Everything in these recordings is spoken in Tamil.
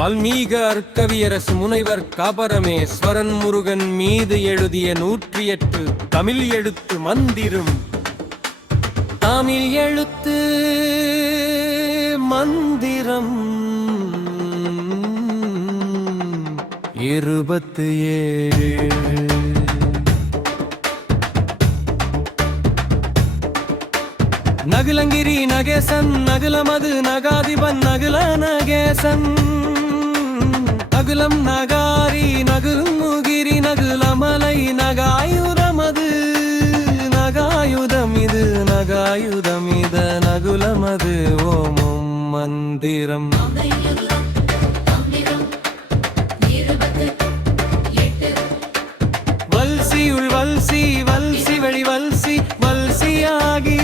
வால்மீகர் கவியரசு முனைவர் காபரமேஸ்வரன் முருகன் மீது எழுதிய 108 தமிழ் எழுத்து மந்திரம். தமிழ் எழுத்து மந்திரம் 27. நகுலங்கிரி நகேசன் நகுலமது நகாதிபன் நகுல நகேசன் நகுலம் நகாரி நகுமுகிரி நகுலமலை நகாயுதமது நகாயுதம் இது நகாயுதம் இத நகுலமது ஓமம் மந்திரம். வல்சியுள் வல்சி வல்சி வழி வல்சி வல்சியாகி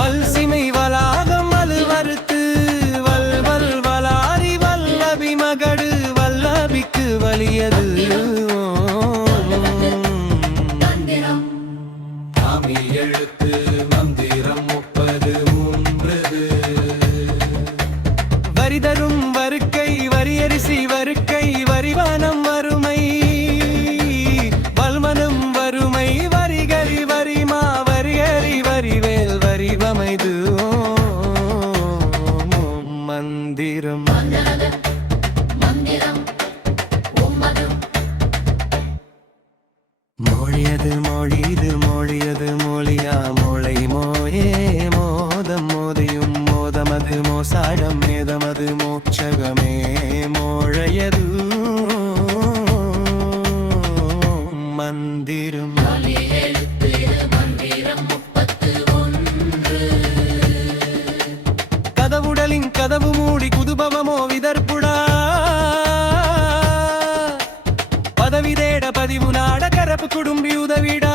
வல்சிமை வளாகம் வலுவறுத்து வல்வல் வலாரி வல்லபி மகடு வல்லபிக்கு வலியது. தமிழ் எழுத்து மந்திரம் 33. வரிதரும் வருக்கை வரியரிசி வருக்கை வரிவானம் வறுமை வல்மனும் வறுமை வரிகரி வரிமா வரிகரி வரிவேல் வரிவமைது மந்திரம். மொழியது மொழிது மொழியது மொழியா மொழை மோயே மோதம் மோதியும் மோதமது மோசாடம் மேதமது மோட்சகமே மோழையது மந்திரம். கதவுடலின் கதவு மூடி குதுபவமோ விதர்ப்புடா பதவி தேட பதிவு நாட கரப்பு குடும்பி உதவிடா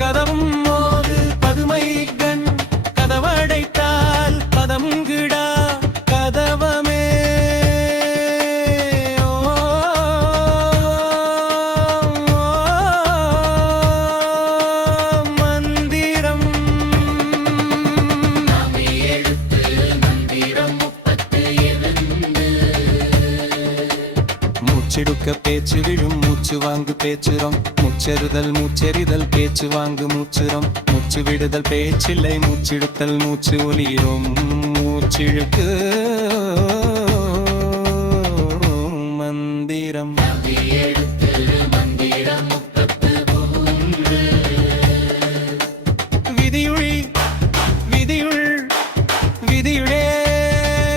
கதவும் மோது பதுமை கண் கதவடைத்தால் பதமுங்கிடா கதவமே மந்திரம். மூச்செடுக்க பேச்சு விழும் மூச்சு வாங்கு பேச்சுறோம் மூச்செறுதல் மூச்செறிதல் பேச்சு வாங்கு மூச்சுறோம் மூச்சு விடுதல் பேச்சில்லை மூச்செடுத்தல் மூச்சு ஒலிரும் மூச்சிழுக்கு மந்திரம். விதியுழி விதியுள் விதியுளே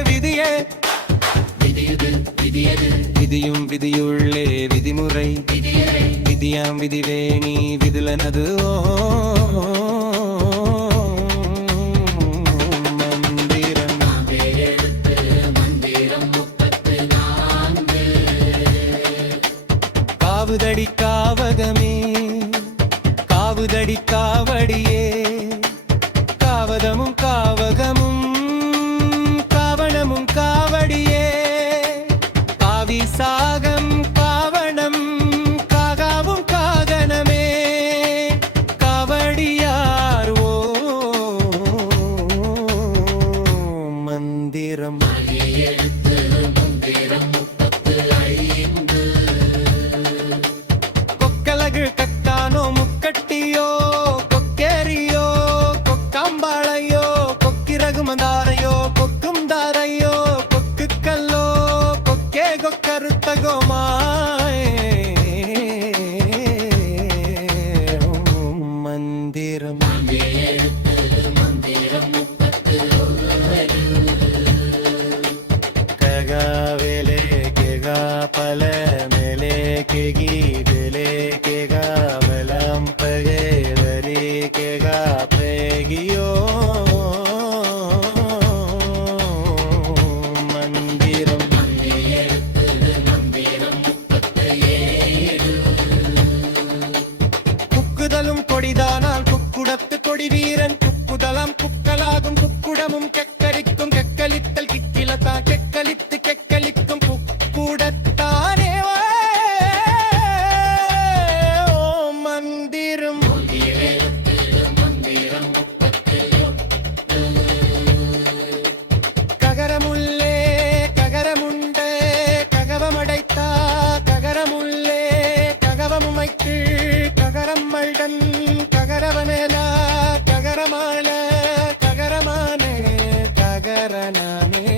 விதியே விதியும் விதியுள்ளே விதிமுறை விதியாம் விதிவேணி விதிலனது மந்திரம். காவுதடி காவகமே காவுதடி காவடியே காவதமும் காவகமும் காவணமும் காவடியே சாகம் காவணம் காகாவும் காகனமே காவடியார் ஓ மந்திரம். கொக்கலகு கக்கானோ முக்கட்டியோ கொக்கேரியோ கொக்காம்பாளையோ கொக்கிரகு மந்தாரையோ கொக்கும் தாரையோ கொக்குக்கல்லோ கருத்தகோமாய் மந்திரம். ககாவேலே கேகா பல மேலே கேகி வேலே கேகா வலம் பகே வரி கேகா பேகியோ மந்திரம். குக்குதலும் கொடிதானால் குக்குடத்து கொடி வீரன் குக்குதலம் குக்கலாகும் குக்குடமும் கெக்கரிக்கும் கெக்கலித்தல் கிக்கிலத்தா கெக்கலித்து கெக்கலிக்கும் குக்குடத்தானே ஓ மந்திரம். நானே